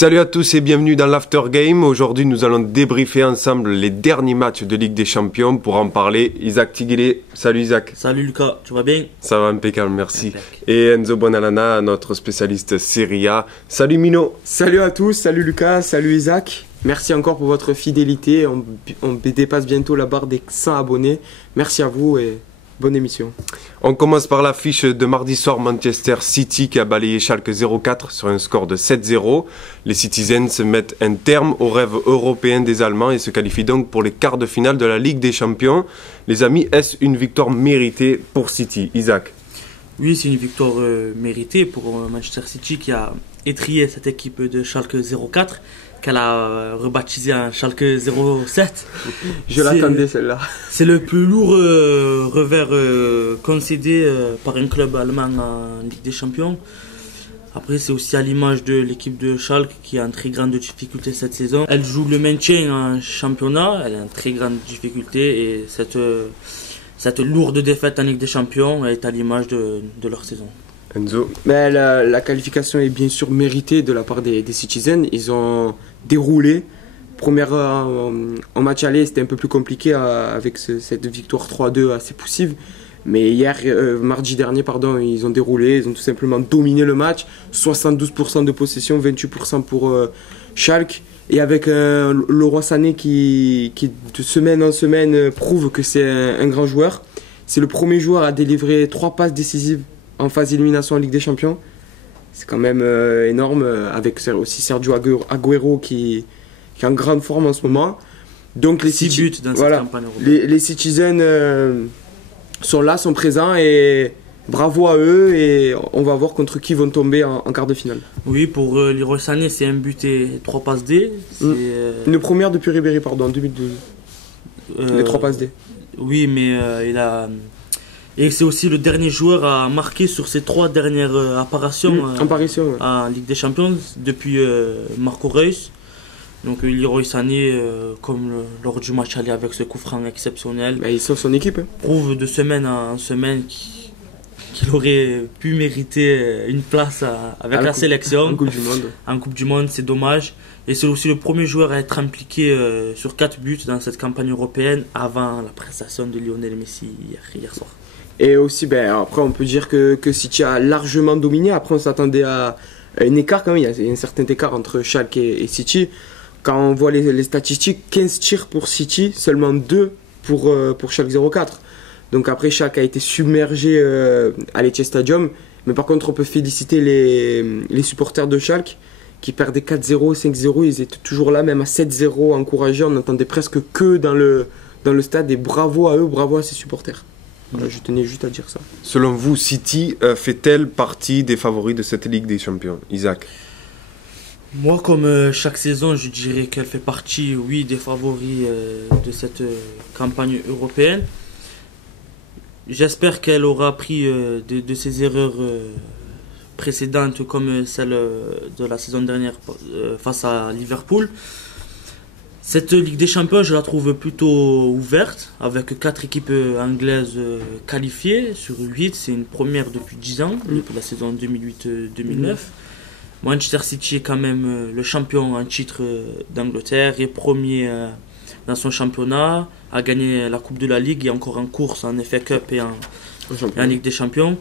Salut à tous et bienvenue dans l'After Game. Aujourd'hui, nous allons débriefer ensemble les derniers matchs de Ligue des Champions. Pour en parler, Isaac Tiguilé. Salut Isaac. Salut Lucas, tu vas bien? Ça va impeccable, merci. Et Enzo Bonalana, notre spécialiste Serie A. Salut Mino. Salut à tous, salut Lucas, salut Isaac. Merci encore pour votre fidélité. On dépasse bientôt la barre des 100 abonnés. Merci à vous et bonne émission. On commence par l'affiche de mardi soir, Manchester City qui a balayé Schalke 04 sur un score de 7-0. Les Citizens mettent un terme au rêve européen des Allemands et se qualifient donc pour les quarts de finale de la Ligue des Champions. Les amis, est-ce une victoire méritée pour City? Isaac? Oui, c'est une victoire méritée pour Manchester City qui a étrillé cette équipe de Schalke 04 qu'elle a rebaptisé en Schalke 07. Je l'attendais celle-là. C'est le plus lourd revers concédé par un club allemand en Ligue des Champions. Après, c'est aussi à l'image de l'équipe de Schalke qui a une très grande difficulté cette saison. Elle joue le maintien en championnat, elle a une très grande difficulté et cette lourde défaite en Ligue des Champions est à l'image de leur saison. Enzo? Mais la qualification est bien sûr méritée de la part des Citizens. Ils ont déroulé. En match aller, c'était un peu plus compliqué avec cette victoire 3-2 assez poussive. Mais mardi dernier, ils ont déroulé. Ils ont tout simplement dominé le match. 72% de possession, 28% pour Schalke. Et avec Leroy Sané qui de semaine en semaine prouve que c'est un grand joueur. C'est le premier joueur à délivrer 3 passes décisives en phase d'élimination en Ligue des Champions. C'est quand même énorme, avec aussi Sergio Agüero qui est en grande forme en ce moment. Donc les 6 buts dans cette campagne européenne. Les Citizens sont là, sont présents et bravo à eux et on va voir contre qui vont tomber en quart de finale. Oui, pour Leroy Sané, c'est un but et 3 passes D. Une première depuis Ribéry, en 2012. Les 3 passes D. Oui, mais il a... Et c'est aussi le dernier joueur à marquer sur ses 3 dernières apparitions en Ligue des Champions depuis Marco Reus. Donc Leroy Sané, lors du match aller avec ce coup franc exceptionnel, il sauve son équipe. Prouve de semaine en semaine qu'il aurait pu mériter une place avec la sélection. En Coupe du Monde. En Coupe du Monde, c'est dommage. Et c'est aussi le premier joueur à être impliqué sur 4 buts dans cette campagne européenne avant la prestation de Lionel Messi hier soir. Et aussi, après, on peut dire que City a largement dominé. Après, on s'attendait à un écart quand même. Il y a un certain écart entre Schalke et City. Quand on voit les statistiques, 15 tirs pour City, seulement 2 pour Schalke 04. Donc après, Schalke a été submergé à l'Etihad Stadium. Mais par contre, on peut féliciter les supporters de Schalke qui perdaient 4-0, 5-0. Ils étaient toujours là, même à 7-0, encouragés. On n'entendait presque que dans le stade. Et bravo à eux, bravo à ces supporters. Voilà, je tenais juste à dire ça. Selon vous, City fait-elle partie des favoris de cette Ligue des Champions? Isaac? Moi, comme chaque saison, je dirais qu'elle fait partie, oui, des favoris de cette campagne européenne. J'espère qu'elle aura appris de ses erreurs précédentes, comme celle de la saison dernière face à Liverpool. Cette Ligue des Champions, je la trouve plutôt ouverte, avec 4 équipes anglaises qualifiées sur 8. C'est une première depuis 10 ans, depuis la saison 2008-2009. Manchester City est quand même le champion en titre d'Angleterre, est premier dans son championnat, a gagné la Coupe de la Ligue et encore en course en FA Cup et en Ligue des Champions.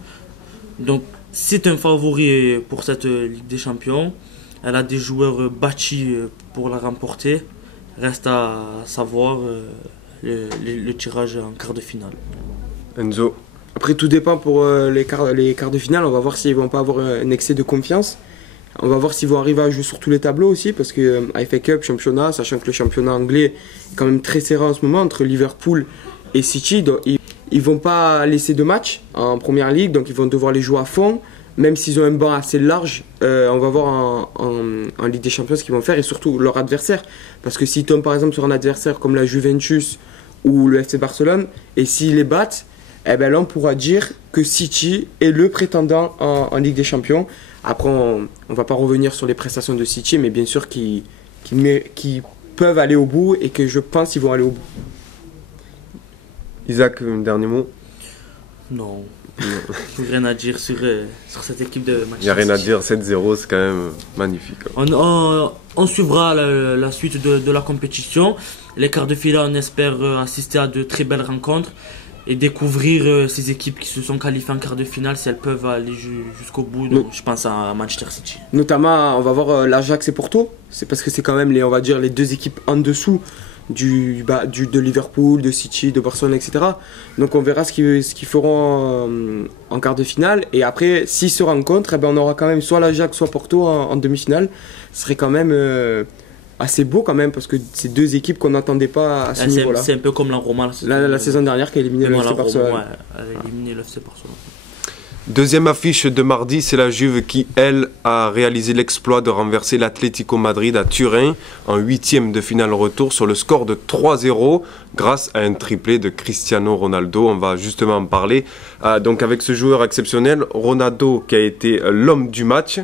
Donc c'est un favori pour cette Ligue des Champions. Elle a des joueurs bâtis pour la remporter. Reste à savoir le tirage en quart de finale. Enzo? Après, tout dépend pour les quarts de finale. On va voir s'ils ne vont pas avoir un excès de confiance. On va voir s'ils vont arriver à jouer sur tous les tableaux aussi. Parce que FA Cup, championnat, sachant que le championnat anglais est quand même très serré en ce moment entre Liverpool et City. Donc, ils ne vont pas laisser de matchs en Première Ligue. Donc ils vont devoir les jouer à fond. Même s'ils ont un banc assez large, on va voir en Ligue des Champions ce qu'ils vont faire et surtout leur adversaire. Parce que s'ils tombent par exemple sur un adversaire comme la Juventus ou le FC Barcelone, et s'ils les battent, là on pourra dire que City est le prétendant en Ligue des Champions. Après, on ne va pas revenir sur les prestations de City, mais bien sûr qu'ils peuvent aller au bout et que je pense qu'ils vont aller au bout. Isaac, un dernier mot? Non. Rien à dire sur cette équipe de Manchester Il n'y a rien à City. dire, 7-0, c'est quand même magnifique. On suivra la suite de la compétition. Les quarts de finale, on espère assister à de très belles rencontres et découvrir ces équipes qui se sont qualifiées en quart de finale si elles peuvent aller jusqu'au bout. Donc, je pense à Manchester City. Notamment, on va voir l'Ajax et Porto. C'est parce que c'est quand même on va dire, les deux équipes en dessous de Liverpool, de City, de Barcelone, etc. Donc on verra ce qu'ils feront en quart de finale. Et après, s'ils se rencontrent, eh ben, on aura quand même soit l'Ajax, soit Porto en demi-finale. Ce serait quand même assez beau quand même, parce que c'est deux équipes qu'on n'attendait pas à ce niveau-là. C'est un peu comme la Roma La saison dernière qui a éliminé le FC Barcelone. Ouais, elle a éliminé le FC Barcelone. Deuxième affiche de mardi, c'est la Juve qui, elle, a réalisé l'exploit de renverser l'Atlético Madrid à Turin en huitième de finale retour sur le score de 3-0 grâce à un triplé de Cristiano Ronaldo. On va justement en parler. Donc avec ce joueur exceptionnel, Ronaldo qui a été l'homme du match.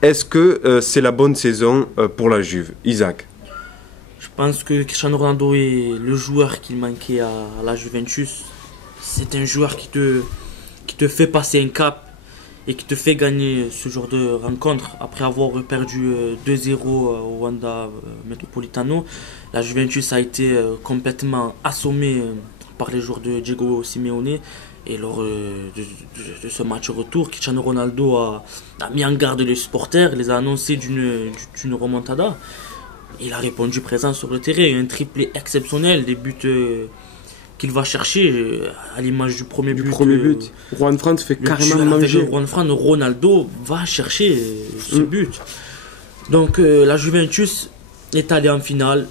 Est-ce que c'est la bonne saison pour la Juve, Isaac? Je pense que Cristiano Ronaldo est le joueur qu'il manquait à la Juventus. C'est un joueur qui te fait passer un cap et qui te fait gagner ce genre de rencontre. Après avoir perdu 2-0 au Wanda Metropolitano, la Juventus a été complètement assommée par les joueurs de Diego Simeone. Et lors de ce match retour, Cristiano Ronaldo a mis en garde les supporters, les a annoncés d'une remontada. Il a répondu présent sur le terrain, un triplé exceptionnel, des buts qu'il va chercher à l'image du premier but. Juan Fran fait carrément manger. Juan Fran, Ronaldo va chercher ce but. Donc la Juventus est allée en finale,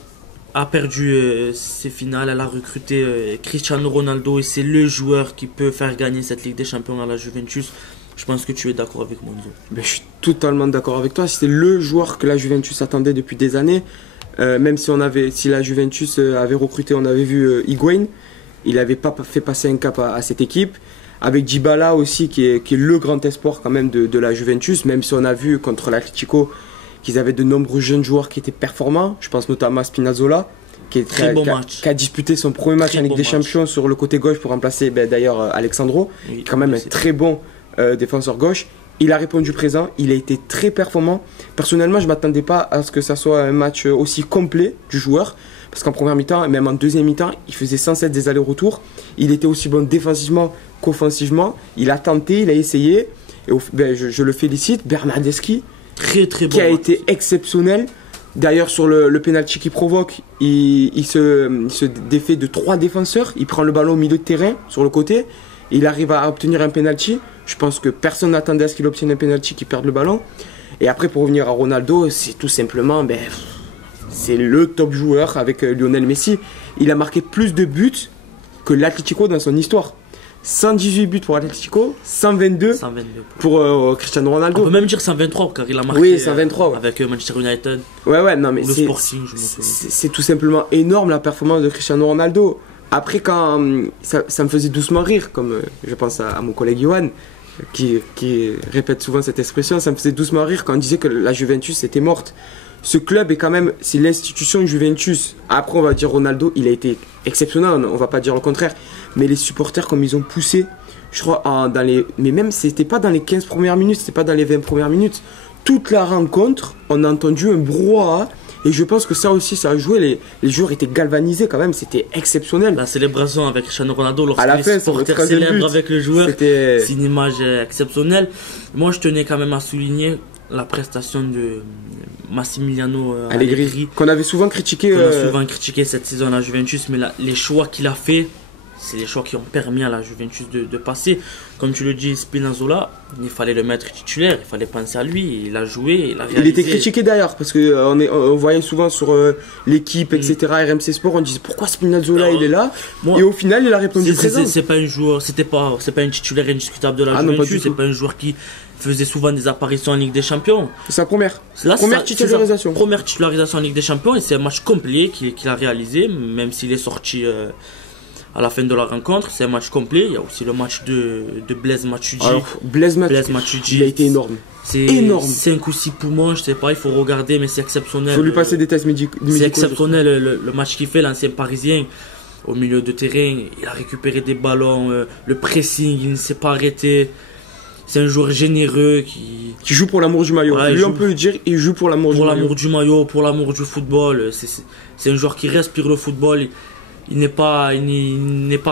a perdu ses finales, elle a recruté Cristiano Ronaldo et c'est le joueur qui peut faire gagner cette Ligue des Champions à la Juventus. Je pense que tu es d'accord avec moi, Enzo. Ben, je suis totalement d'accord avec toi. C'était le joueur que la Juventus attendait depuis des années. Même si la Juventus avait recruté, on avait vu Higuaín, il n'avait pas fait passer un cap à cette équipe. Avec Dybala aussi, qui est le grand espoir quand même de la Juventus, même si on a vu contre l'Atlético qu'ils avaient de nombreux jeunes joueurs qui étaient performants. Je pense notamment à Spinazzola, qui a disputé son premier match en Ligue des Champions sur le côté gauche pour remplacer d'ailleurs Alexandro, qui est quand même un très bon défenseur gauche. Il a répondu présent, il a été très performant. Personnellement, je ne m'attendais pas à ce que ça soit un match aussi complet du joueur, parce qu'en première mi-temps et même en deuxième mi-temps, il faisait sans cesse des allers-retours. Il était aussi bon défensivement qu'offensivement. Il a tenté, il a essayé. Et je le félicite. Bernardeschi, très bon qui a été exceptionnel. D'ailleurs, sur le penalty qu'il provoque, il se défait de 3 défenseurs. Il prend le ballon au milieu de terrain, sur le côté. Il arrive à obtenir un penalty. Je pense que personne n'attendait à ce qu'il obtienne un penalty, qu'il perde le ballon. Et après, pour revenir à Ronaldo, c'est tout simplement, c'est le top joueur avec Lionel Messi. Il a marqué plus de buts que l'Atlético dans son histoire. 118 buts pour l'Atlético, 122 pour Cristiano Ronaldo. On peut même dire 123 car il a marqué 123, avec Manchester United. Non mais c'est tout simplement énorme la performance de Cristiano Ronaldo. Après, quand ça me faisait doucement rire, comme je pense à mon collègue Johan, qui répète souvent cette expression, ça me faisait doucement rire quand on disait que la Juventus était morte. Ce club est quand même, c'est l'institution Juventus. Après, on va dire Ronaldo, il a été exceptionnel, on va pas dire le contraire. Mais les supporters, comme ils ont poussé, je crois, mais même, c'était pas dans les 15 premières minutes, c'était pas dans les 20 premières minutes. Toute la rencontre, on a entendu un brouhaha. Et je pense que ça aussi, ça a joué. Les joueurs étaient galvanisés quand même, c'était exceptionnel. La célébration avec Cristiano Ronaldo, lorsque les supporters célèbrent avec le joueur, c'est une image exceptionnelle. Moi, je tenais quand même à souligner la prestation de Massimiliano Allegri, qu'on avait souvent critiqué. Cette saison à la Juventus, mais les choix qu'il a fait, c'est les choix qui ont permis à la Juventus de passer. Comme tu le dis, Spinazzola, il fallait le mettre titulaire, il fallait penser à lui, il a joué, il a réalisé. Il était critiqué d'ailleurs, parce qu'on voyait souvent sur l'équipe, etc., RMC Sport, on disait pourquoi Spinazzola il est là, et au final il a répondu présent. C'est pas un joueur, c'est pas un titulaire indiscutable de la Juventus, c'est pas un joueur qui faisait souvent des apparitions en Ligue des Champions. C'est sa première titularisation. Première titularisation en Ligue des Champions, et c'est un match complet qu'il a réalisé, même s'il est sorti à la fin de la rencontre. C'est un match complet. Il y a aussi le match de Blaise Matuidi. Blaise Matuidi, il a été énorme. C'est énorme. 5 ou 6 poumons, je sais pas, il faut regarder, mais c'est exceptionnel. Il faut lui passer des tests médicaux. C'est exceptionnel le match qu'il fait, l'ancien parisien. au milieu de terrain. Il a récupéré des ballons, le pressing, il ne s'est pas arrêté. C'est un joueur généreux qui joue pour l'amour du maillot. Voilà, lui, on peut le dire, il joue pour l'amour du maillot. Pour l'amour du maillot, pour l'amour du football. C'est un joueur qui respire le football. Il n'est pas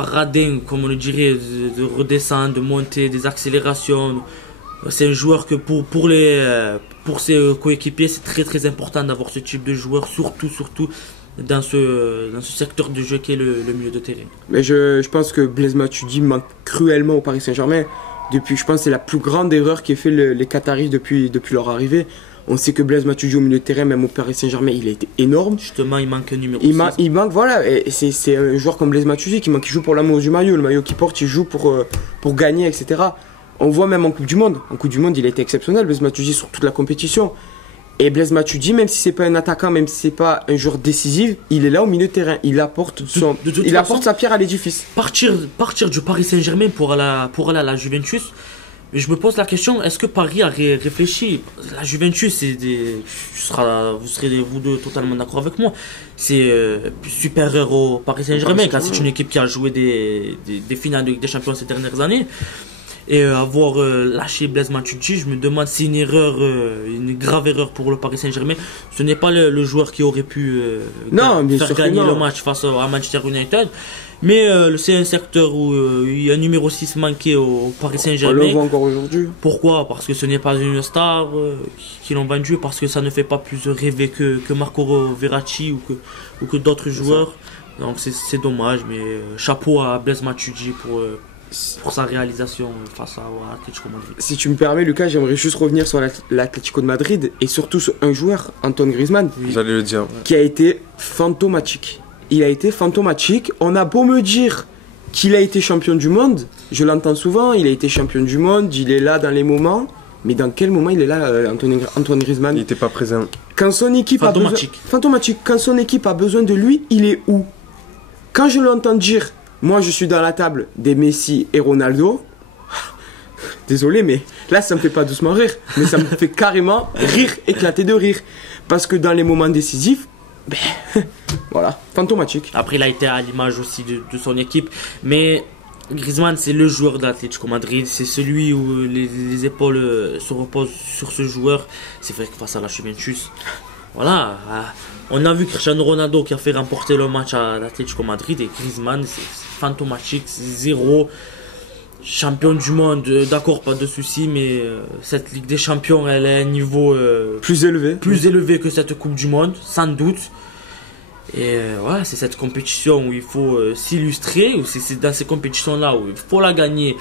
radin, comme on le dirait, de redescendre, de monter, des accélérations. C'est un joueur que pour ses coéquipiers, c'est très très important d'avoir ce type de joueur, surtout dans ce secteur de jeu qui est le milieu de terrain. Mais je pense que Blaise Matuidi manque cruellement au Paris Saint-Germain. Je pense que c'est la plus grande erreur qu'aient fait les Qataris depuis leur arrivée. On sait que Blaise Matuidi au milieu de terrain, même au Paris Saint-Germain, il a été énorme. Justement, il manque un numéro 6. Il manque, voilà. C'est un joueur comme Blaise Matuidi qui joue pour l'amour du maillot. Le maillot qu'il porte, il joue pour gagner, etc. On voit même en Coupe du Monde. En Coupe du Monde, il a été exceptionnel, Blaise Matuidi, sur toute la compétition. Et Blaise Matuidi, même si c'est pas un attaquant, même si c'est pas un joueur décisif, il est là au milieu de terrain. Il apporte sa pierre à l'édifice. Partir du Paris Saint-Germain pour aller à la Juventus. Mais je me pose la question, est-ce que Paris a réfléchi? La Juventus, vous serez vous deux totalement d'accord avec moi, c'est supérieur au Paris Saint-Germain, car c'est une équipe qui a joué des finales de Ligue des Champions ces dernières années. Et avoir lâché Blaise Matuidi, je me demande si une grave erreur pour le Paris Saint-Germain. Ce n'est pas le joueur qui aurait pu faire gagner le match face à Manchester United. Mais c'est un secteur où il y a un numéro 6 manqué au Paris Saint-Germain. On le voit encore aujourd'hui. Pourquoi? Parce que ce n'est pas une star qui l'ont vendu, parce que ça ne fait pas plus rêver que Marco Verratti ou que d'autres joueurs. Donc c'est dommage, mais chapeau à Blaise Matuidi pour sa réalisation face à l'Atlético Madrid. Si tu me permets, Lucas, j'aimerais juste revenir sur l'Atlético de Madrid et surtout sur un joueur, Antoine Griezmann, j'allais le dire, qui a été fantomatique. Il a été fantomatique. On a beau me dire qu'il a été champion du monde, je l'entends souvent, il a été champion du monde, il est là dans les moments, mais dans quel moment il est là, Antoine Griezmann? Il n'était pas présent. Quand son équipe fantomatique. Quand son équipe a besoin de lui, il est où? Quand je l'entends dire, moi je suis dans la table des Messi et Ronaldo, désolé, mais là ça me fait pas doucement rire, mais ça me fait carrément éclater de rire. Parce que dans les moments décisifs, voilà, fantomatique. Après, il a été à l'image aussi de son équipe, mais Griezmann, c'est le joueur de l'Atlético Madrid, c'est celui où les épaules se reposent sur ce joueur. C'est vrai que face à la Juventus, voilà, on a vu Cristiano Ronaldo qui a fait remporter le match à l'Atlético Madrid, et Griezmann, c'est fantomatique, c'est zéro. Champion du monde, d'accord, pas de souci, mais cette Ligue des Champions, elle est à un niveau plus élevé que cette Coupe du Monde, sans doute. Et voilà, c'est cette compétition où il faut s'illustrer, ou c'est dans ces compétitions-là où il faut la gagner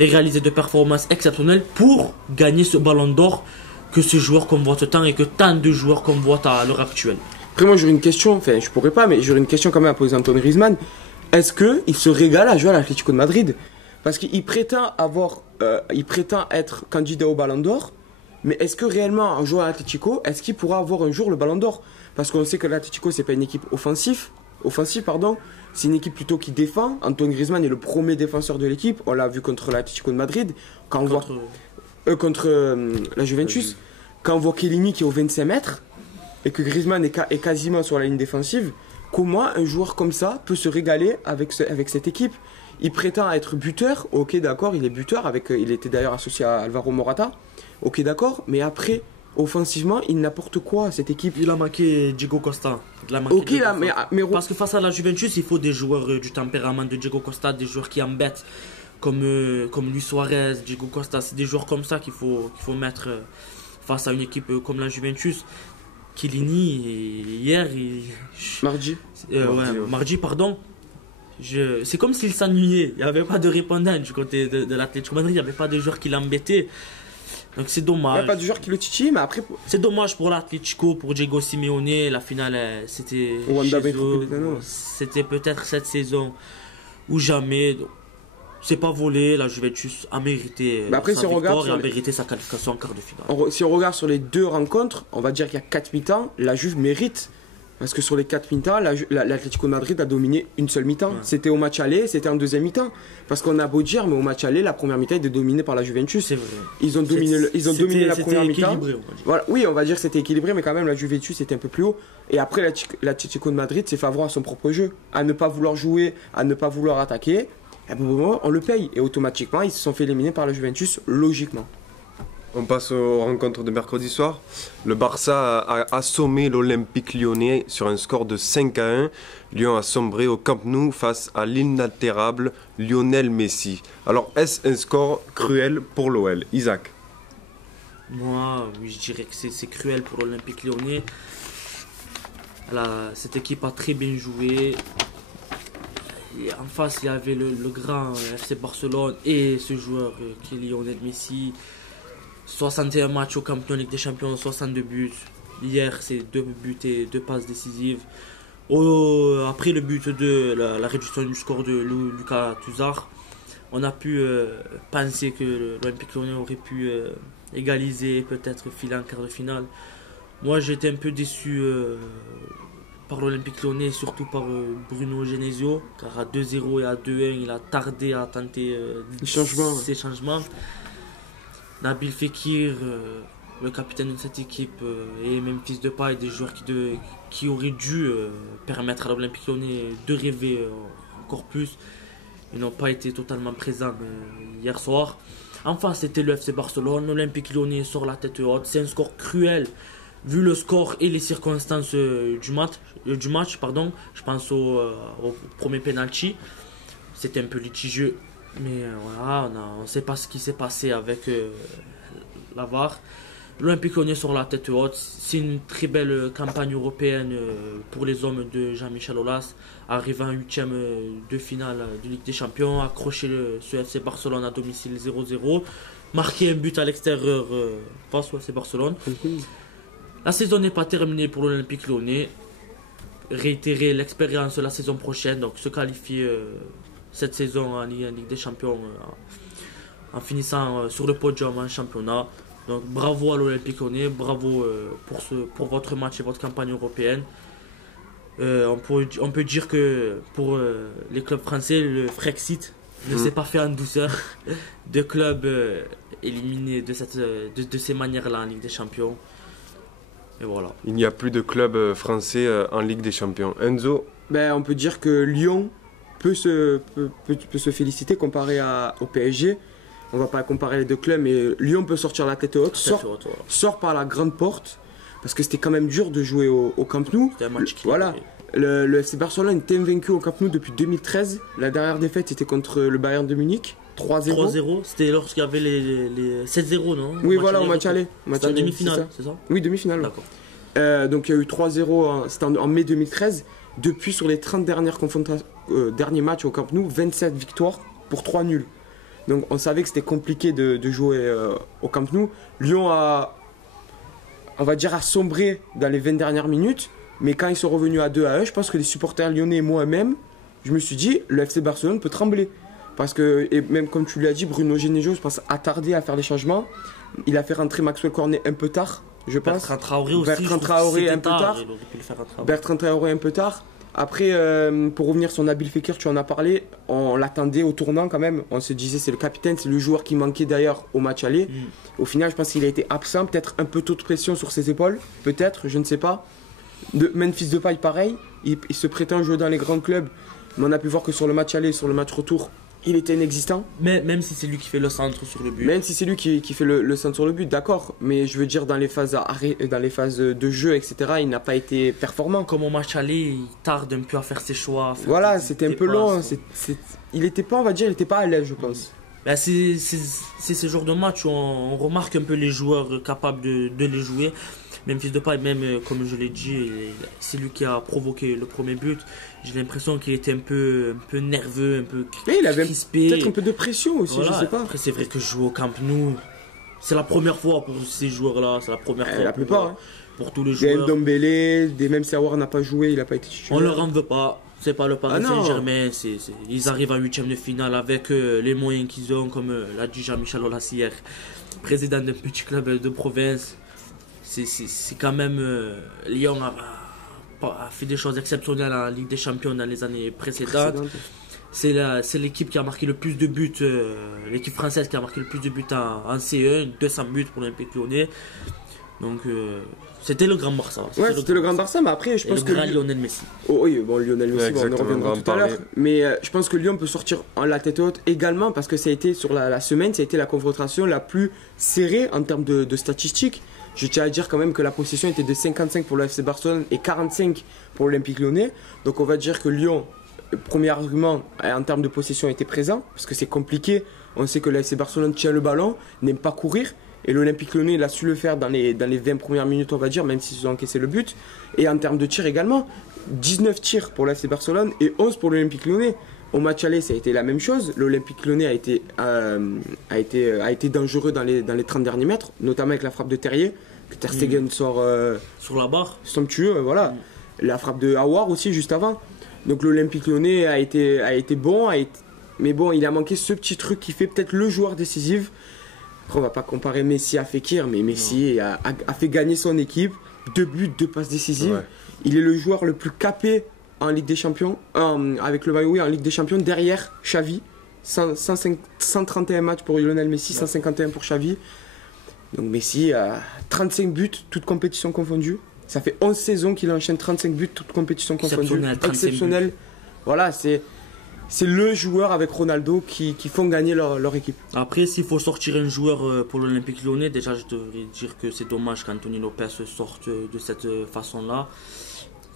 et réaliser de performances exceptionnelles pour gagner ce ballon d'or que ce joueur convoite tant et que tant de joueurs convoitent à l'heure actuelle. Après, moi j'aurais une question, enfin je pourrais pas, mais j'aurais une question quand même à poser à Antoine Griezmann. Est-ce qu'il se régale à jouer à l'Atlético de Madrid? Parce qu'il prétend être candidat au Ballon d'Or, mais est-ce que réellement, en jouant à l'Atlético, est-ce qu'il pourra avoir un jour le Ballon d'Or? Parce qu'on sait que l'Atlético, c'est pas une équipe offensive, c'est une équipe plutôt qui défend. Antoine Griezmann est le premier défenseur de l'équipe, on l'a vu contre l'Atlético de Madrid, contre la Juventus. Quand on voit Chiellini qui est au 25 mètres, et que Griezmann est quasiment sur la ligne défensive, comment un joueur comme ça peut se régaler avec cette équipe? Il prétend être buteur, ok d'accord, il est buteur, il était d'ailleurs associé à Alvaro Morata, ok d'accord, mais après, offensivement, il n'apporte quoi à cette équipe? Il a manqué Diego Costa. Parce que face à la Juventus, il faut des joueurs du tempérament de Diego Costa, des joueurs qui embêtent, comme Luis Suarez, Diego Costa, c'est des joueurs comme ça qu'il faut mettre face à une équipe comme la Juventus. Chiellini, hier... Mardi, pardon. C'est comme s'il s'ennuyait. Il n'y avait pas de répondant du côté de l'Atlético Madrid. Il n'y avait pas de joueur qui l'embêtait. Donc c'est dommage. Il n'y a pas de joueur qui le titille, mais après... C'est dommage pour l'Atlético, pour Diego Simeone. La finale, c'était... C'était peut-être cette saison ou jamais. C'est pas volé. La Juventus a mérité sa victoire et a mérité sa qualification en quart de finale. Si on regarde sur les deux rencontres, on va dire qu'il y a 4 mi-temps. La Juve mérite Parce que sur les 4 mi-temps, l'Atlético de Madrid a dominé une seule mi-temps. Ouais. C'était au match aller, c'était en deuxième mi-temps. Parce qu'on a beau dire, mais au match aller, la première mi-temps était dominée par la Juventus. C'est vrai. Ils ont dominé la première mi-temps. Équilibré, on va dire. Voilà, oui, on va dire que c'était équilibré, mais quand même, la Juventus était un peu plus haut. Et après, l'Atlético de Madrid s'est favorable à son propre jeu, à ne pas vouloir jouer, à ne pas vouloir attaquer. Et à un moment, on le paye. Et automatiquement, ils se sont fait éliminer par la Juventus, logiquement. On passe aux rencontres de mercredi soir. Le Barça a assommé l'Olympique lyonnais sur un score de 5-1. Lyon a sombré au Camp Nou face à l'inaltérable Lionel Messi. Alors, est-ce un score cruel pour l'OL? Isaac? Moi, oui, je dirais que c'est cruel pour l'Olympique lyonnais. Cette équipe a très bien joué. Et en face, il y avait le grand FC Barcelone et ce joueur qui est Lionel Messi. 61 matchs au Camp Nou Ligue des Champions, 62 buts. Hier, c'est 2 buts et 2 passes décisives. Après le but de la réduction du score de Lucas Touzard, on a pu penser que l'Olympique Lyonnais aurait pu égaliser, peut-être filer en quart de finale. Moi, j'étais un peu déçu par l'Olympique Lyonnais, surtout par Bruno Genesio, car à 2-0 et à 2-1, il a tardé à tenter ces changements. Nabil Fekir, le capitaine de cette équipe, et Memphis Depay, des joueurs qui auraient dû permettre à l'Olympique Lyonnais de rêver encore plus. Ils n'ont pas été totalement présents hier soir. Enfin, c'était le FC Barcelone. L'Olympique Lyonnais sort la tête haute. C'est un score cruel, vu le score et les circonstances du match. Je pense au premier penalty. C'était un peu litigieux. Mais voilà, on ne sait pas ce qui s'est passé avec la VAR. L'Olympique Lyonnais sur la tête haute. C'est une très belle campagne européenne pour les hommes de Jean-Michel Aulas. Arrivé en 8e de finale de Ligue des Champions, accrocher ce FC Barcelone à domicile 0-0, marquer un but à l'extérieur face au FC Barcelone. La saison n'est pas terminée pour l'Olympique Lyonnais. Réitérer l'expérience la saison prochaine, donc se qualifier cette saison en Ligue des Champions en finissant sur le podium en championnat. Donc bravo à l'Olympique Lyonnais, bravo pour votre match et votre campagne européenne. On peut dire que pour les clubs français, le Frexit ne s'est pas fait en douceur. Deux clubs éliminés de ces manières-là en Ligue des Champions. Et voilà. Il n'y a plus de club français en Ligue des Champions. Enzo? On peut dire que Lyon peut se comparé au PSG. On va pas comparer les deux clubs, mais Lyon peut sortir la tête haute, sort par la grande porte, parce que c'était quand même dur de jouer au Camp Nou. C'était un match qui voilà. Le FC Barcelone était invaincu au Camp Nou depuis 2013. La dernière défaite était contre le Bayern de Munich, 3-0. 3-0, c'était lorsqu'il y avait les 7-0, non? Oui, voilà, au match aller. C'était en demi-finale, c'est ça? Oui, demi-finale. D'accord. Donc il y a eu 3-0, c'était en mai 2013. Depuis, sur les 30 derniers matchs au Camp Nou, 27 victoires pour 3 nuls. Donc on savait que c'était compliqué de jouer au Camp Nou. Lyon a sombré dans les 20 dernières minutes. Mais quand ils sont revenus à 2-1, je pense que les supporters lyonnais et moi-même, je me suis dit, le FC Barcelone peut trembler. Parce que, et même comme tu l'as dit, Bruno Genesio, je pense, a tardé à faire les changements. Il a fait rentrer Maxwell Cornet un peu tard, je pense. Bertrand Traoré aussi. Bertrand Traoré un peu tard. Il aurait pu le faire rentrer. Bertrand Traoré un peu tard. Après, pour revenir sur Nabil Fekir, tu en as parlé, on l'attendait au tournant quand même. On se disait, c'est le capitaine, c'est le joueur qui manquait d'ailleurs au match aller. Au final, je pense qu'il a été absent, peut-être un peu trop de pression sur ses épaules, peut-être, je ne sais pas. Memphis Depay, pareil, il se prétend jouer dans les grands clubs, mais on a pu voir que sur le match aller, sur le match retour, il était inexistant. Mais même si c'est lui qui fait le centre sur le but. Même si c'est lui qui fait le centre sur le but, d'accord. Mais je veux dire, dans les phases de jeu, etc., il n'a pas été performant. Comme au match aller, il tarde un peu à faire ses choix. Voilà, c'était un peu long. Il n'était pas, on va dire, il n'était pas à l'aise, je pense. C'est ce genre de match où on remarque un peu les joueurs capables de les jouer. Memphis Depay, même comme je l'ai dit, c'est lui qui a provoqué le premier but. J'ai l'impression qu'il était un peu nerveux, un peu crispé. Il avait peut-être un peu de pression aussi, voilà. Je sais pas. Après, c'est vrai que jouer au Camp Nou, c'est la première fois pour ces joueurs-là. C'est la première fois la plupart, pour tous les joueurs. Ndombele, même Sawar n'a pas joué, il n'a pas été titulaire. On leur en veut pas. C'est pas le Paris Saint-Germain. Ils arrivent en 8e de finale avec les moyens qu'ils ont, comme l'a dit Jean-Michel Aulas hier, président d'un petit club de province. C'est quand même Lyon a a fait des choses exceptionnelles en Ligue des Champions dans les années précédentes. C'est l'équipe qui a marqué le plus de buts, l'équipe française qui a marqué le plus de buts en C1, 200 buts pour l'Olympique Lyonnais. Donc c'était le grand Barça. Ouais, c'était le grand Barça, mais après je pense que Lionel Messi. Oh, oui, bon, Lionel Messi, on en reviendra tout à l'heure. Mais je pense que Lyon peut sortir en la tête haute également parce que ça a été sur la semaine, ça a été la confrontation la plus serrée en termes de statistiques. Je tiens à dire quand même que la possession était de 55 pour le FC Barcelone et 45 pour l'Olympique Lyonnais. Donc on va dire que Lyon, premier argument en termes de possession, était présent parce que c'est compliqué. On sait que le FC Barcelone tient le ballon, n'aime pas courir. Et l'Olympique Lyonnais, il a su le faire dans les 20 premières minutes, on va dire, même s'ils ont encaissé le but. Et en termes de tirs également, 19 tirs pour l'FC Barcelone et 11 pour l'Olympique Lyonnais. Au match aller, ça a été la même chose. L'Olympique Lyonnais a été dangereux dans les 30 derniers mètres, notamment avec la frappe de Terrier, que Ter Stegen sort sur la barre. Somptueux, voilà. La frappe de Aouar aussi, juste avant. Donc l'Olympique Lyonnais a été bon, mais bon, il a manqué ce petit truc qui fait peut-être le joueur décisif. Après, on va pas comparer Messi à Fekir, mais Messi a fait gagner son équipe. 2 buts, 2 passes décisives. Ouais. Il est le joueur le plus capé en Ligue des Champions, avec le maillot en Ligue des Champions, derrière Xavi. 131 matchs pour Lionel Messi, 151 pour Xavi. Donc Messi a 35 buts, toutes compétitions confondues. Ça fait 11 saisons qu'il enchaîne 35 buts, toutes compétitions confondues. Exceptionnel. Voilà, c'est le joueur avec Ronaldo qui font gagner leur équipe. Après, s'il faut sortir un joueur pour l'Olympique Lyonnais, déjà je devrais dire que c'est dommage qu'Anthony Lopez sorte de cette façon-là.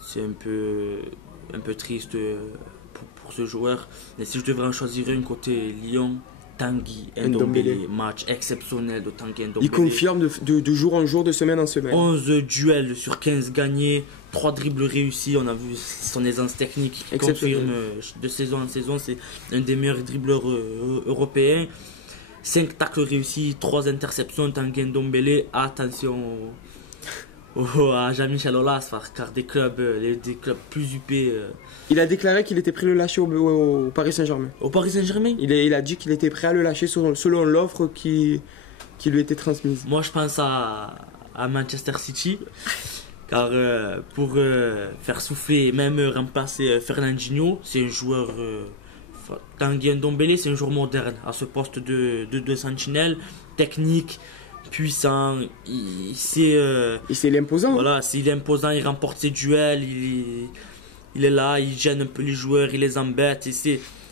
C'est un peu triste pour ce joueur. Mais si je devrais en choisir un côté Lyon, Tanguy Ndombele, match exceptionnel de Tanguy Ndombele. Il confirme de jour en jour, de semaine en semaine. 11 duels sur 15 gagnés, 3 dribbles réussis. On a vu son aisance technique qui confirme de saison en saison. C'est un des meilleurs dribbleurs européens. 5 tacles réussis, 3 interceptions. Tanguy Ndombele, attention à Jean-Michel Aulas, car des clubs plus huppés. Il a déclaré qu'il était prêt à le lâcher au Paris Saint-Germain. Au Paris Saint-Germain ? Il a dit qu'il était prêt à le lâcher selon l'offre qui lui était transmise. Moi, je pense à Manchester City, car pour faire souffler et même remplacer Fernandinho, c'est un joueur. Tanguy Ndombele, c'est un joueur moderne à ce poste de sentinelle, technique, puissant. Il c'est l'imposant. Voilà, il est imposant, il remporte ses duels, il est là, il gêne un peu les joueurs, il les embête.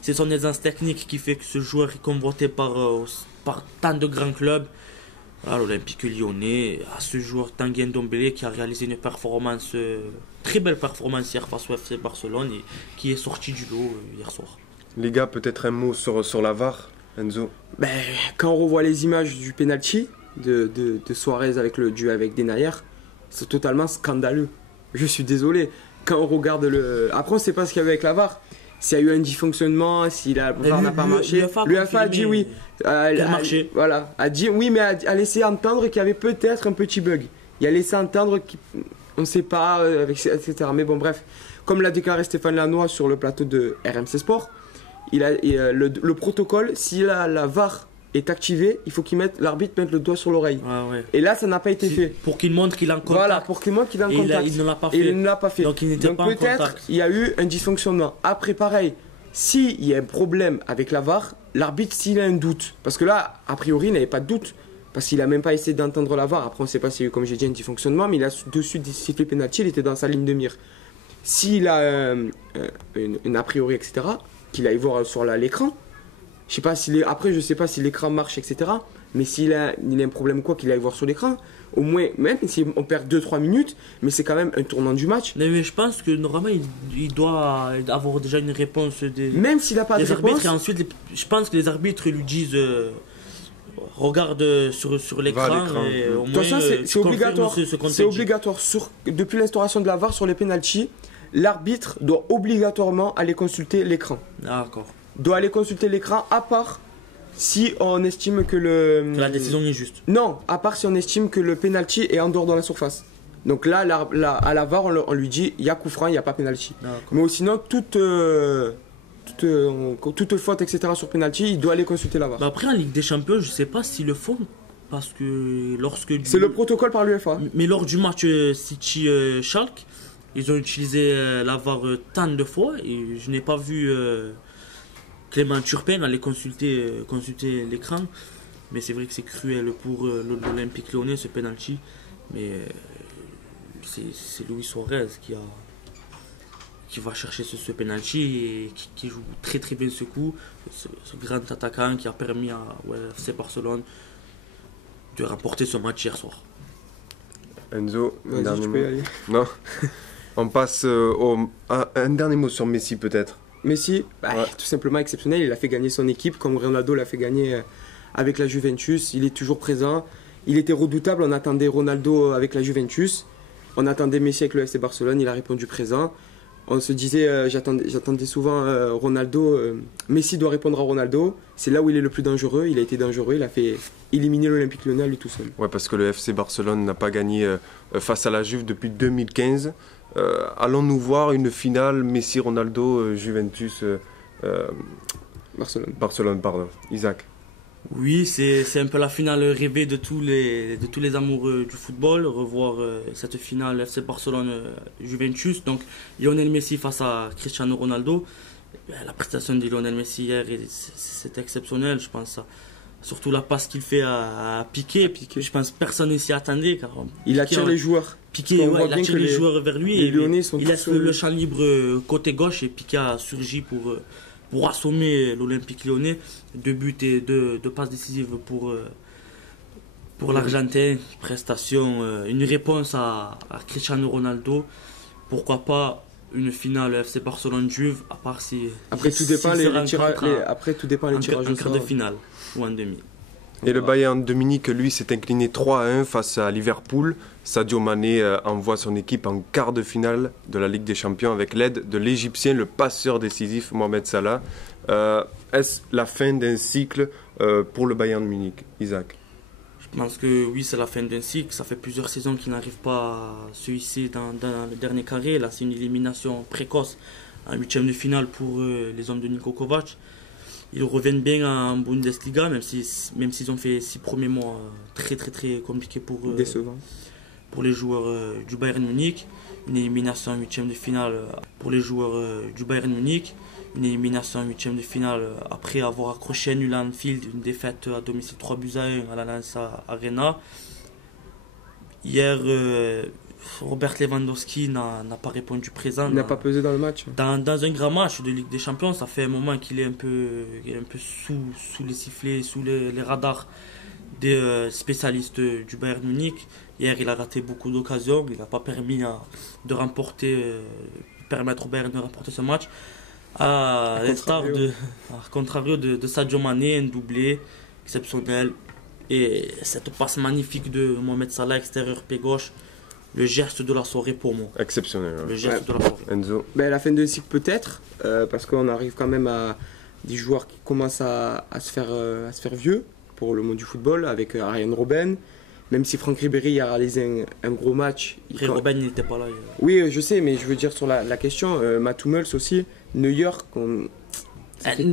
C'est son aisance technique qui fait que ce joueur est convoité par tant de grands clubs. Voilà, l'Olympique Lyonnais a ce joueur Tanguy Ndombele qui a réalisé une performance, très belle performance hier face au FC Barcelone et qui est sorti du lot hier soir. Les gars, peut-être un mot sur la VAR, Enzo. Quand on revoit les images du penalty de Suarez avec le duel avec Denayer, c'est totalement scandaleux. Je suis désolé. Quand on regarde après on ne sait pas ce qu'il y avait avec la VAR. S'il y a eu un dysfonctionnement, si la VAR n'a pas marché. L'UEFA a dit oui. A dit oui, mais a laissé entendre qu'il y avait peut-être un petit bug. Il a laissé entendre qu'on ne sait pas, etc. Mais bon, bref. Comme l'a déclaré Stéphane Lannoy sur le plateau de RMC Sport, le protocole, si la VAR est activé, il faut l'arbitre mette le doigt sur l'oreille. Ah ouais. Et là, ça n'a pas été fait. Pour qu'il montre qu'il est en contact. Voilà, pour qu'il montre qu'il est en contact. Il ne l'a pas fait. Et il ne l'a pas fait. Donc il n'était pas en contact. Peut-être il y a eu un dysfonctionnement. Après, pareil, s'il y a un problème avec la VAR, l'arbitre, s'il a un doute, parce que là, a priori, il n'avait pas de doute, parce qu'il n'a même pas essayé d'entendre la VAR. Après, on ne sait pas s'il y a eu, comme j'ai dit, un dysfonctionnement, mais il a dessus sifflé pénalty, il était dans sa ligne de mire. S'il a une a priori, etc., qu'il aille voir sur l'écran. Je sais pas après, je sais pas si l'écran marche, etc. Mais s'il a un problème qu'il aille voir sur l'écran. Au moins, même si on perd 2-3 minutes, mais c'est quand même un tournant du match. Mais je pense que normalement, il doit avoir déjà une réponse même s'il n'a pas de réponse. Et ensuite, je pense que les arbitres lui disent regarde sur l'écran. De toute façon, c'est obligatoire. C'est obligatoire. Depuis l'instauration de la VAR sur les pénaltys, l'arbitre doit obligatoirement aller consulter l'écran. D'accord. Doit aller consulter l'écran, à part si on estime que la décision est juste. Non, à part si on estime que le penalty est en dehors de la surface. Donc là, à la VAR, on lui dit il y a coup franc, il n'y a pas penalty. Mais sinon, toute faute, etc. sur penalty, il doit aller consulter la VAR. Après, en Ligue des Champions, je ne sais pas s'ils le font. Parce que c'est le protocole par l'UEFA. Mais lors du match City-Schalke, Ils ont utilisé la VAR tant de fois et je n'ai pas vu Clément Turpin aller consulter l'écran. Mais c'est vrai que c'est cruel pour l'Olympique Lyonnais ce penalty. Mais c'est Luis Suarez qui va chercher ce penalty et qui joue très très bien ce coup. Ce grand attaquant qui a permis à FC Barcelone de remporter ce match hier soir. Enzo, un dernier tu mot. peux y aller. Non. On passe un dernier mot sur Messi peut-être. Messi, Ouais. tout simplement exceptionnel, il a fait gagner son équipe comme Ronaldo l'a fait gagner avec la Juventus, il est toujours présent. Il était redoutable, on attendait Ronaldo avec la Juventus, on attendait Messi avec le FC Barcelone, il a répondu présent. On se disait, j'attendais souvent Ronaldo, Messi doit répondre à Ronaldo, c'est là où il est le plus dangereux, il a été dangereux, il a fait éliminer l'Olympique Lyonnais à lui tout seul. Ouais, parce que le FC Barcelone n'a pas gagné face à la Juve depuis 2015. Allons-nous voir une finale Messi-Ronaldo, Barcelone. Pardon. Isaac. Oui, c'est un peu la finale rêvée de tous les amoureux du football, revoir cette finale FC Barcelone-Juventus. Donc Lionel Messi face à Cristiano Ronaldo. La prestation de Lionel Messi hier, c'est exceptionnel, je pense. Surtout la passe qu'il fait à Piqué. Je pense que personne ne s'y attendait. Car Il attire les joueurs. Piqué, On voit il bien attire que les joueurs vers lui. les Et Lyonnais sont il tous laisse sur le lui. champ libre côté gauche et Piqué a surgi pour assommer l'Olympique Lyonnais. 2 buts et 2 passes décisives pour l'Argentin. Prestation, une réponse à Cristiano Ronaldo. Pourquoi pas une finale FC Barcelone-Juve, à part si. Après tout dépend s'ils se les tirages, rencontrent après tout dépend les en tirages au quart de sort. finale ou en demi. Et le Bayern de Munich, lui, s'est incliné 3-1 face à Liverpool. Sadio Mané envoie son équipe en quart de finale de la Ligue des Champions avec l'aide de l'Égyptien, le passeur décisif Mohamed Salah. Est-ce la fin d'un cycle pour le Bayern de Munich, Isaac? Je pense que oui, c'est la fin d'un cycle. Ça fait plusieurs saisons qu'ils n'arrivent pas à se hisser dans le dernier carré. Là, c'est une élimination précoce en huitième de finale pour les hommes de Niko Kovac. Ils reviennent bien en Bundesliga, même s'ils ont fait 6 premiers mois très très très compliqués Décevant. pour les joueurs du Bayern Munich. Une élimination en huitième de finale pour les joueurs du Bayern Munich. Une élimination en huitième de finale après avoir accroché à nul à Anfield, une défaite à domicile 3-1 à l'Allianz Arena. Hier, Robert Lewandowski n'a pas répondu présent. Il n'a pas pesé dans le match. Dans un grand match de Ligue des Champions, ça fait un moment qu'il est un peu sous les sifflets, sous les radars des spécialistes du Bayern Munich. Hier, il a raté beaucoup d'occasions. Il n'a pas permis permettre au Bayern de remporter ce match. À contrario de Sadio Mané, un doublé exceptionnel. Et cette passe magnifique de Mohamed Salah, extérieur pied gauche, le geste de la soirée pour moi. Exceptionnel. Le geste de la soirée. Enzo. La fin de cycle peut-être, parce qu'on arrive quand même à des joueurs qui commencent à se faire vieux pour le monde du football, avec Arjen Robben. Même si Franck Ribéry a réalisé un gros match. Après, Robben n'était pas là. Oui, je sais, mais je veux dire sur la question, Matt Hummels aussi, Neuer,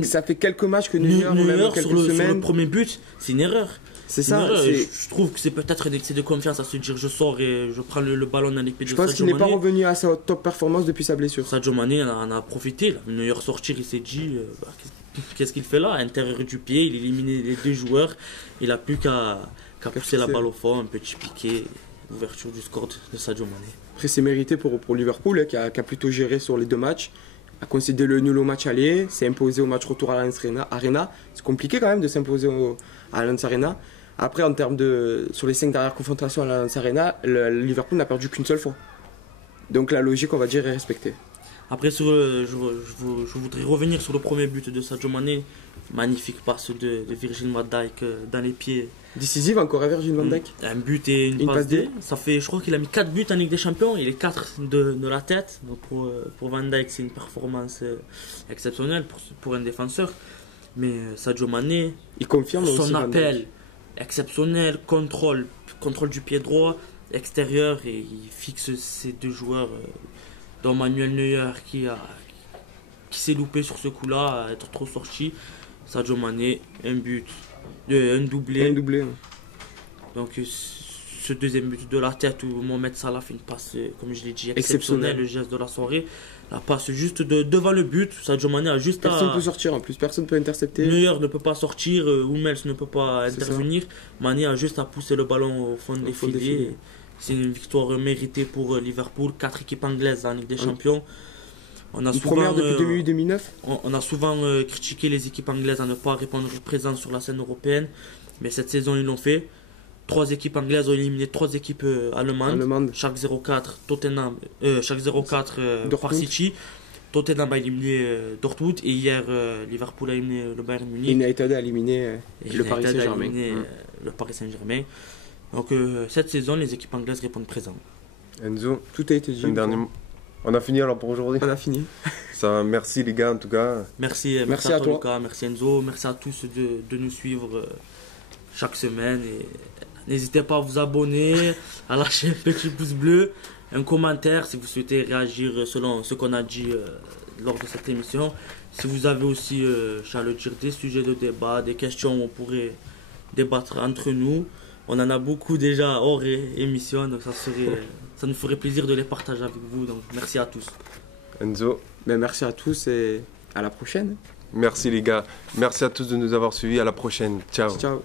ça fait quelques matchs que Neuer, même quelques sur le semaines. premier but, c'est une erreur. C'est ça. Je trouve que c'est peut-être un excès de confiance à se dire je sors et je prends le ballon dans les pieds de Je pense qu'il n'est pas revenu à sa top performance depuis sa blessure. Sadio Mané en a profité. Neuer sortir, il s'est dit qu'est-ce qu'il fait là? À l'intérieur du pied, il élimine les 2 joueurs. Il n'a plus qu'à pousser la balle au fond, un petit piqué, ouverture du score de Sadio Mané. Après, c'est mérité pour Liverpool, qui a plutôt géré sur les 2 matchs. A concédé le nul au match aller, s'est imposé au match retour à l'Allianz Arena. C'est compliqué quand même de s'imposer à l'Allianz Arena. Après, en termes sur les 5 dernières confrontations à l'Allianz Arena, le Liverpool n'a perdu qu'une seule fois. Donc la logique, on va dire, est respectée. Après, je voudrais revenir sur le premier but de Sadio Mané. Magnifique passe de Virgil van Dijk dans les pieds. Décisive encore à Virgil van Dijk. Un but et une passe D. Ça fait, je crois qu'il a mis 4 buts en Ligue des Champions. Il est 4 de la tête. Donc pour Van Dijk, c'est une performance exceptionnelle pour un défenseur. Mais Sadio Mané, il confirme son aussi appel exceptionnel, contrôle du pied droit, extérieur, et il fixe ces 2 joueurs, dont Manuel Neuer qui s'est loupé sur ce coup-là, à être trop sorti. Sadio Mané, un but, un doublé. Un doublé. Donc ce deuxième but de la tête où Mohamed Salah fait une passe, comme je l'ai dit, Exceptionnelle. exceptionnelle, le geste de la soirée. La passe juste devant le but. Sadio Mané a juste Personne ne à. peut sortir en plus, personne ne peut intercepter. Neuer ne peut pas sortir, Hummels ne peut pas C'est intervenir. Mané a juste à pousser le ballon au fond des fond des filets. filets. C'est une victoire méritée pour Liverpool. 4 équipes anglaises en Ligue des Champions. On a Une première depuis 2008-2009. on a souvent critiqué les équipes anglaises à ne pas répondre présent sur la scène européenne. Mais cette saison, ils l'ont fait. 3 équipes anglaises ont éliminé 3 équipes allemandes. Chaque 0-4 Tottenham, chaque 0-4 par Dortmund. City. Tottenham a éliminé Dortmund et hier Liverpool a éliminé le Bayern Munich. United a éliminé Et le Paris United a Saint-Germain. éliminé, le Paris Saint-Germain. Donc cette saison, les équipes anglaises répondent présent. Enzo, Tout a été dit. un dernier mot. On a fini alors pour aujourd'hui. On a fini. Ça, merci les gars en tout cas. Merci Merci à à toi toi. Lucas, merci Enzo, merci à tous de nous suivre chaque semaine. Et n'hésitez pas à vous abonner, à lâcher un petit pouce bleu, un commentaire si vous souhaitez réagir selon ce qu'on a dit lors de cette émission. Si vous avez aussi, je tiens à le dire, des sujets de débat, des questions où on pourrait débattre entre nous, on en a beaucoup déjà hors émission, donc ça nous ferait plaisir de les partager avec vous. Donc merci à tous. Enzo, Ben, merci à tous et à la prochaine. merci les gars. Merci à tous de nous avoir suivis. À la prochaine. Ciao. Ciao.